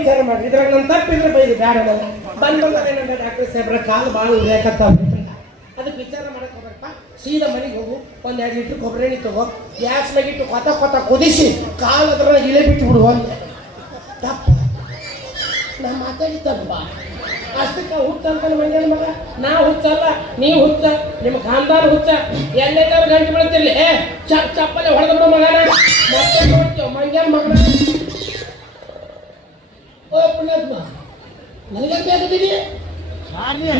ವಿಚಾರ ಮಾಡ್ರಿ. ಇದ್ರಾಗ ನನ್ನ ತಪ್ಪಿದ್ರೆ ಬೈದು ಬೇಡ ಬಂದಂದ್ರೆ ಡಾಕ್ಟರ್ ಸಾಹೇಬ್ರ ಕಾಲು ಭಾಳ ಉರಿಯಾಕತ್ತಾವ, ಅದಕ್ಕೆ ವಿಚಾರ ಮಾಡಕ್ ಹೋಗ್ಬೇಕಪ್ಪ. ಸೀದಾ ಮನೆಗೆ ಹೋಗು, ಒಂದು 2 ಲೀಟ್ರ್ ಕೊಬ್ಬರಿ ಎಣ್ಣೆ ತಗೋ, ಗ್ಯಾಸ್ನಾಗಿಟ್ಟು ಕೊತ ಕುದಿಸಿ ಕಾಲು ಅದ್ರೊಳಗೆ ಇಳೆ ಬಿಟ್ಟು ಬಿಡು. ಒಂದು ತಪ್ಪ ನಾ ಮಾತಾಡಿದ್ದಪ್ಪ ಅಷ್ಟಕ್ಕೆ ಹುಚ್ಚಂತಾನೆ ಮಂಗನ ಮಗ. ನಾ ಹುಚ್ಚಲ್ಲ, ನೀ ಹುಚ್ಚ, ನಿಮ್ಮ ಖಾನ್ದಾರ್ ಹುಚ್ಚ. ಎಲ್ಲೆಲ್ಲಾರು ಗಂಟು ಬೀಳ್ತಿರ್ಲಿ, ಚಪ್ಪಲೆ ಹೊಡೆದ ಬಿಡು ಮಗನ. ಮತ್ತೆ ನೋಡ್ತೀವ ಮಂಗನ ಮಗನ. ಓ ಪುಣ್ಯಾತ್ಮ, ನನಗಂತ ಯಾಕತ್ತೀನಿ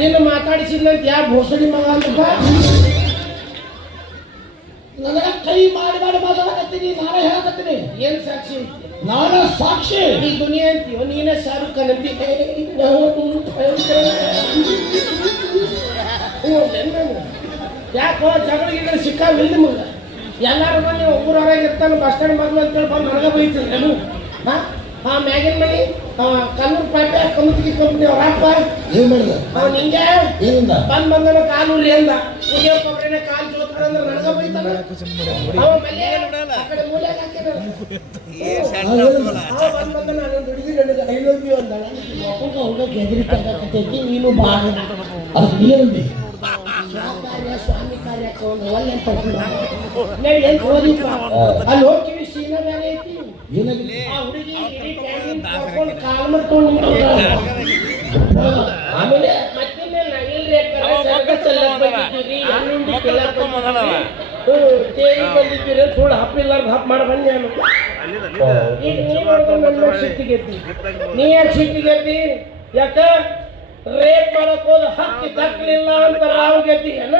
ನಿನ್ನ ಮಾತಾಡಿಸಿದ್ನಂತ ಯಾ ಭೋಸಡಿ ಮಗ ಅಂತಪ್ಪ. ನನಗ ಕೈ ಮಾಡಿ ಮಾತಾಡಕತ್ತೀನಿ, ನಾನೇ ಹೇಳಕತ್ತೀನಿ. ಏನ್ ಸಾಕ್ಷಿ? ನಾನು ಸಾಕ್ಷಿ. ಈ ದುನಿಯಾ ಅಂತೀವ, ನೀನೇ ಶಾರುಖ್ ಖಾನ್ ಅಂತಿ. ಯಾಕೋ ಜಗಳ ಸಿಕ್ಕಾವಿಲ್ಲ ನಿಮಗೆ? ಎಲ್ಲಾರು ಬಂದು ಒಬ್ಬರವರಾಗಿರ್ತಾನೆ. ಬಸ್ ಸ್ಟ್ಯಾಂಡ್ ಮಗ್ಳು ಅಂತೇಳಿ ಬಂದು ನನಗ ಬೈತೀರಿ ನಾನು. ಮ್ಯಾಗಿನ ಮನಿ ಕಲ್ಲೂರು ಪಾಟೆ ಕಮುತಿಗೆ ಕಂಪ್ನಿ ಅವ್ರ ಅಪ್ಪ ಏನ್ ಮಾಡಿದ? ಅವ್ನು ಹಿಂಗೆ ಬಂದನ ಕಾಲು ಉರಿ ಅಂದ. ಉರಿಯೋ ಕೊಬ್ಬರಿನ ಕಾಲು ಜೋತ್ರ ಅಂದ್ರೆ ನನಗ ಬೈತಾನ. ಆ ಕಡೆ ಮೂಲೆ ಬಂದ ನಾನು ಹುಡುಗಿ ನನಗೆ ಐ ಲವ್ ಯು ಅಂದ. ಹುಡುಗ ಎದುರಿ ತಗತೈತಿ, ನೀನು ಬಾಳ ಏನಂದಿ? ಸ್ವಾಮಿ ಕಾರ್ಯ ಒಳ್ಳೆ ಏನ್ ಓದಿಪ್ಪ. ಅಲ್ಲಿ ಹೋಗ್ತೀವಿ, ಸೀನಾ ಬೇರೆ ಐತಿ. ಆ ಹುಡುಗಿ ಕಾಲ್ ಮಾಡ್ಕೊಂಡು ಆಮೇಲೆ ಮತ್ತೆ ಬಂದಿದ್ದೀರಿ ಥೋಡ ಹಪ್ಪಿಲ್ಲಾರ್ದು ಹಪ್ ಮಾಡಿ ಬಂದೆ ನಾನು. ಈಗ ನನ್ನ ಸಿಟ್ಟಿಗೆದ್ದಿ. ನೀ ಯಾಕೆ ಸಿಟ್ಟಿಗೆದ್ದಿ? ಯಾಕ ರೇಪ್ ಮಾಡಕ್ ಹೋದ ಹಕ್ಕಿ ತಕ್ಕಲಿಲ್ಲ ಅಂತ ರಾವ್ ಗೆದ್ದಿ ಅಣ್ಣ.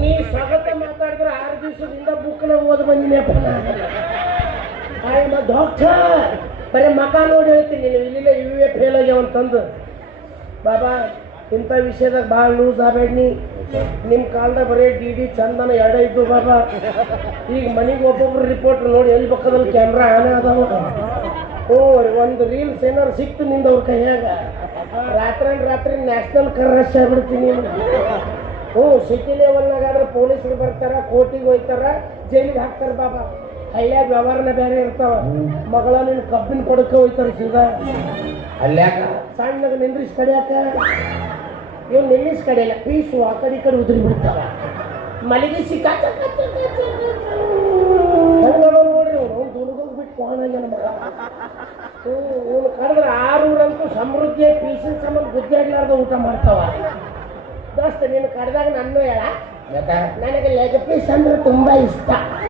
ನೀ ಸಗತ ಮಾತಾಡಿದ್ರೆ 6 ದಿವಸದಿಂದ ಬುಕ್ನ ಓದ್ ಬಂದಿನಪ್ಪ. ಡಾಕ್ಟರ್ ಬರೀ ಮಕ ನೋಡಿ ಹೇಳ್ತೀನಿ, ನೀನು ಇಲ್ಲಿಲ್ಲ ಇವೇ ಫೇಲ್ ಆಗ್ಯಾವ ಅಂತಂದು. ಬಾಬಾ ಇಂಥ ವಿಷಯದಾಗ ಭಾಳ ಲೂಸ್ ಆಗಬೇಡ. ನಿಮ್ಮ ಕಾಲದಾಗ ಬರೀ ಡಿ ಚಂದನ 2 ಇದ್ದು ಬಾಬಾ. ಈಗ ಮನೆಗೆ ಒಬ್ಬೊಬ್ರು ರಿಪೋರ್ಟ್ ನೋಡಿ ಎಲ್ಲಿ ಬೇಕಾದಲ್ಲಿ ಕ್ಯಾಮ್ರಾ ಆನೆ ಅದಾವ. ಒಂದು ರೀಲ್ಸ್ ಏನಾರು ಸಿಕ್ತು ನಿಂದವ್ರ ಕೈಯಾಗ, ರಾತ್ರಿ ನ್ಯಾಷನಲ್ ಕರ್ರಶ್ ಆಗ್ಬಿಡ್ತೀನಿ. ಸಿಟಿ ಲೆವೆಲ್ನಾಗಾದ್ರೆ ಪೊಲೀಸರು ಬರ್ತಾರ, ಕೋರ್ಟಿಗೆ ಹೋಗ್ತಾರ, ಜೈಲಿಗೆ ಹಾಕ್ತಾರ ಬಾಬಾ. ಹಳ್ಳಿಯಾಗ ವ್ಯವಹಾರನ ಬೇರೆ ಇರ್ತಾವ. ಮಗಳ ನಿನ್ನ ಕಬ್ಬಿನ ಕೊಡಕ್ಕೆ ಹೋಗ್ತಾರ ಸೀದಾ. ಅಲ್ಯಾಕ ಸಣ್ಣಗ ನಿಂದ್ರಿಸಿ ಕಡಿಯಾಕ ಇವ್ ನಿಲ್ಲಿಸಿ ಕಡಿಯಲ್ಲ, ಪೀಸು ಆ ಕಡೆ ಈ ಕಡೆ ಉದುರಿ ಬಿಡ್ತಾವ. ಮಲಗಿಸಿ ಕಾಚ ನೋಡ್ರಿ ಅವ್ನು ದುರ್ಗೋಗ್ ಬಿಟ್ಟು ಫೋನ್ ಆಗ್ಯಾನ ಮಗ. ಇವನು ಕರೆದ್ರೆ 6 ಊರಂತೂ ಸಮೃದ್ಧಿಯ ಪೀಸಿನ ಸಂಬಂಧ ಗುದ್ದಾಡ್ಲಾರ್ದ ಊಟ ಮಾಡ್ತಾವ. ದೋಸ್ತ ನೀನು ಕರೆದಾಗ ನನ್ನ ಹೇಳ, ನನಗೆ ಲೆಗ್ ಪೀಸ್ ಅಂದ್ರೆ ತುಂಬಾ ಇಷ್ಟ.